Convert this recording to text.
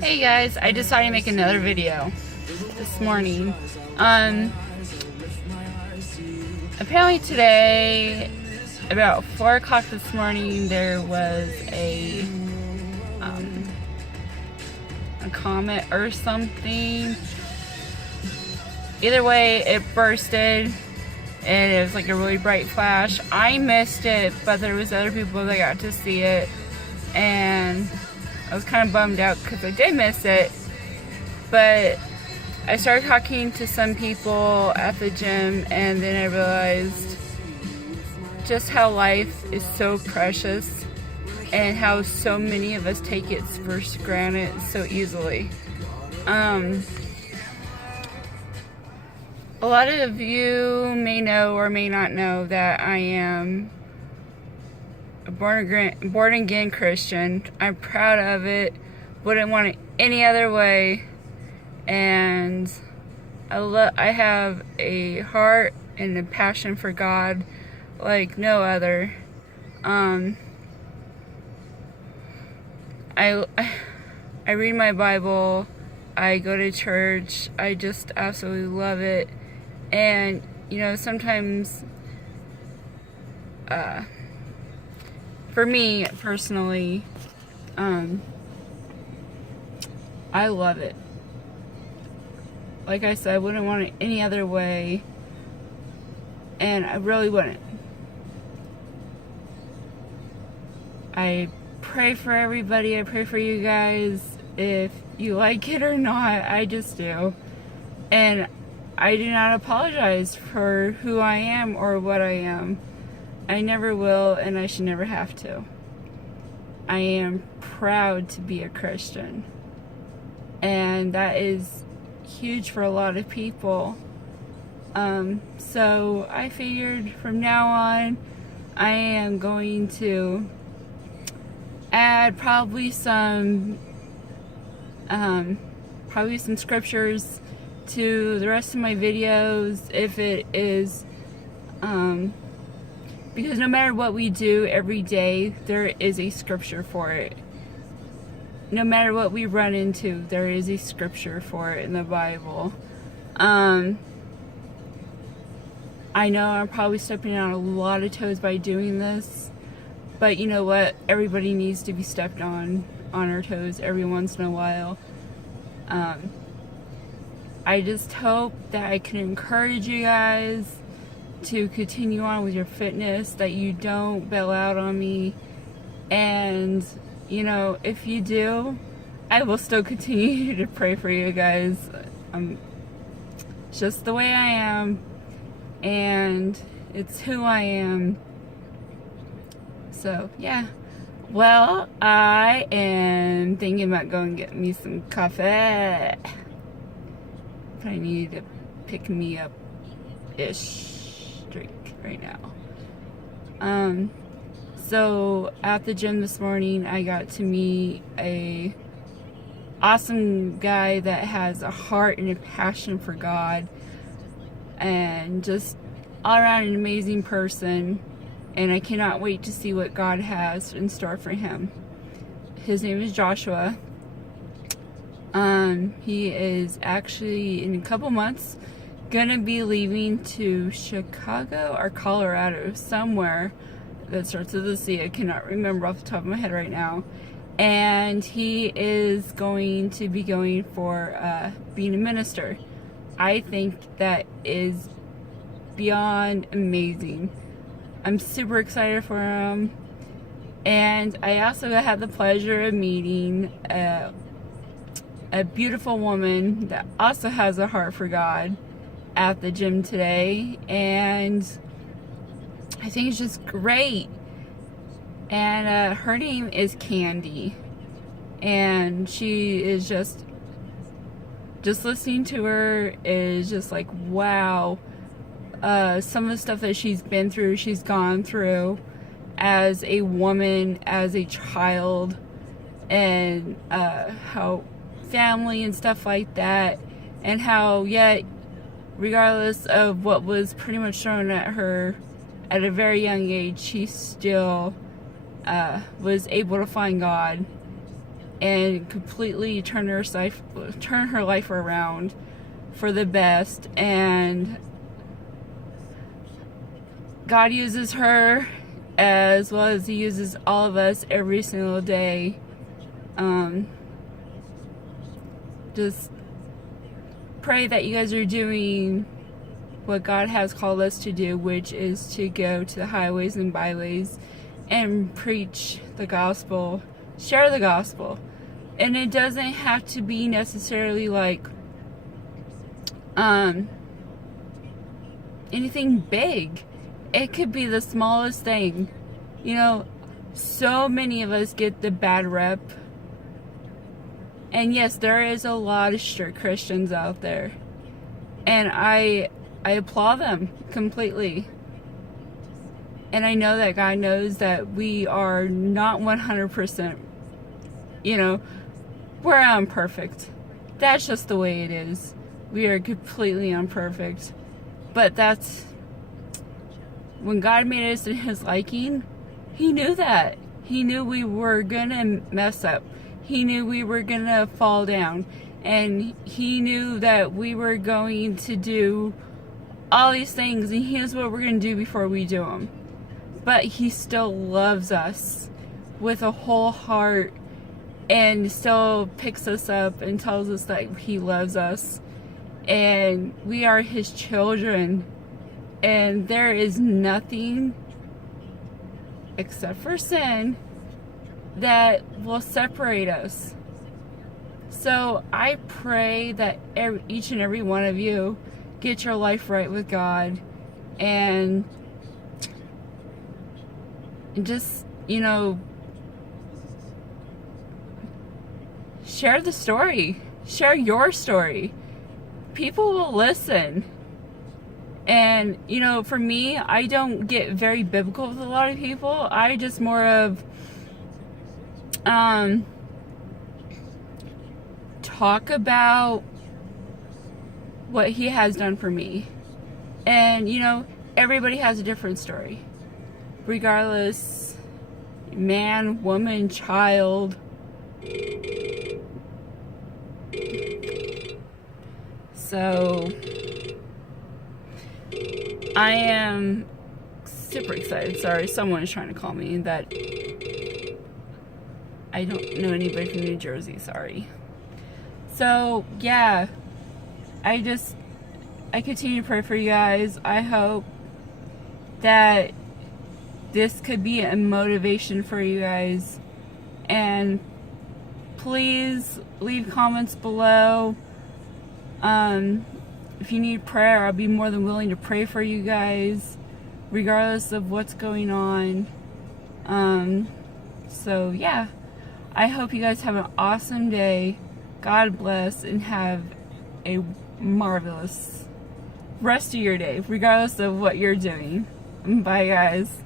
Hey guys, I decided to make another video this morning. Apparently today, about 4 o'clock this morning, there was a comet or something. Either way, it bursted and it was like a really bright flash. I missed it, but there was other people that got to see it, and I was kind of bummed out because I did miss it. But I started talking to some people at the gym, and then I realized just how life is so precious and how so many of us take it for granted so easily. A lot of you may know or may not know that I am a born again Christian. I'm proud of it. Wouldn't want it any other way. And I have a heart and a passion for God like no other. I read my Bible. I go to church. I just absolutely love it. And you know, sometimes for me personally, I love it. Like I said, I wouldn't want it any other way, and I really wouldn't. I pray for everybody. I pray for you guys, if you like it or not. I just do. And I do not apologize for who I am or what I am. I never will, and I should never have to. I am proud to be a Christian, and that is huge for a lot of people. So I figured from now on I am going to add probably some scriptures to the rest of my videos, if it is because no matter what we do every day, there is a scripture for it. No matter what we run into, there is a scripture for it in the Bible. I know I'm probably stepping on a lot of toes by doing this, but you know what? Everybody needs to be stepped on our toes every once in a while. I just hope that I can encourage you guys to continue on with your fitness, that you don't bail out on me. And you know, if you do, I will still continue to pray for you guys. Just the way I am, and it's who I am. So yeah. Well, I am thinking about going and get me some coffee. I need to pick me up ish drink right now. So at the gym this morning, I got to meet a awesome guy that has a heart and a passion for God, and just all around an amazing person. And I cannot wait to see what God has in store for him. His name is Joshua. He is actually, in a couple months, gonna be leaving to Chicago or Colorado, somewhere that starts with a C. I cannot remember off the top of my head right now. And he is going to be going for being a minister. I think that is beyond amazing. I'm super excited for him. And I also had the pleasure of meeting a beautiful woman that also has a heart for God at the gym today, and I think it's just great. And her name is Candy, and she is just listening to her is just like, wow. Some of the stuff that she's been through, she's gone through as a woman, as a child, and how family and stuff like that, and how yet, regardless of what was pretty much thrown at her at a very young age, she still was able to find God and completely turn her life around for the best. And God uses her as well as He uses all of us every single day. Just pray that you guys are doing what God has called us to do, which is to go to the highways and byways and preach the gospel, share the gospel. And it doesn't have to be necessarily like anything big. It could be the smallest thing. You know, so many of us get the bad rep. And yes, there is a lot of strict Christians out there. And I applaud them completely. And I know that God knows that we are not 100%, you know, we're imperfect. That's just the way it is. We are completely imperfect. But that's, when God made us in His liking, He knew that. He knew we were going to mess up. He knew we were going to fall down. And He knew that we were going to do all these things. And He knows what we're going to do before we do them. But He still loves us with a whole heart. And still picks us up and tells us that He loves us. And we are His children. And there is nothing except for sin that will separate us. So I pray that each and every one of you get your life right with God, and just, you know, share the story. Share your story. People will listen. And, you know, for me, I don't get very biblical with a lot of people. I just more of talk about what He has done for me. And, you know, everybody has a different story. Regardless, man, woman, child. So I am super excited. Sorry, someone is trying to call me that I don't know anybody from New Jersey. Sorry. So yeah, I continue to pray for you guys. I hope that this could be a motivation for you guys. And please leave comments below. If you need prayer, I'll be more than willing to pray for you guys, regardless of what's going on. So yeah, I hope you guys have an awesome day. God bless, and have a marvelous rest of your day, regardless of what you're doing. Bye, guys.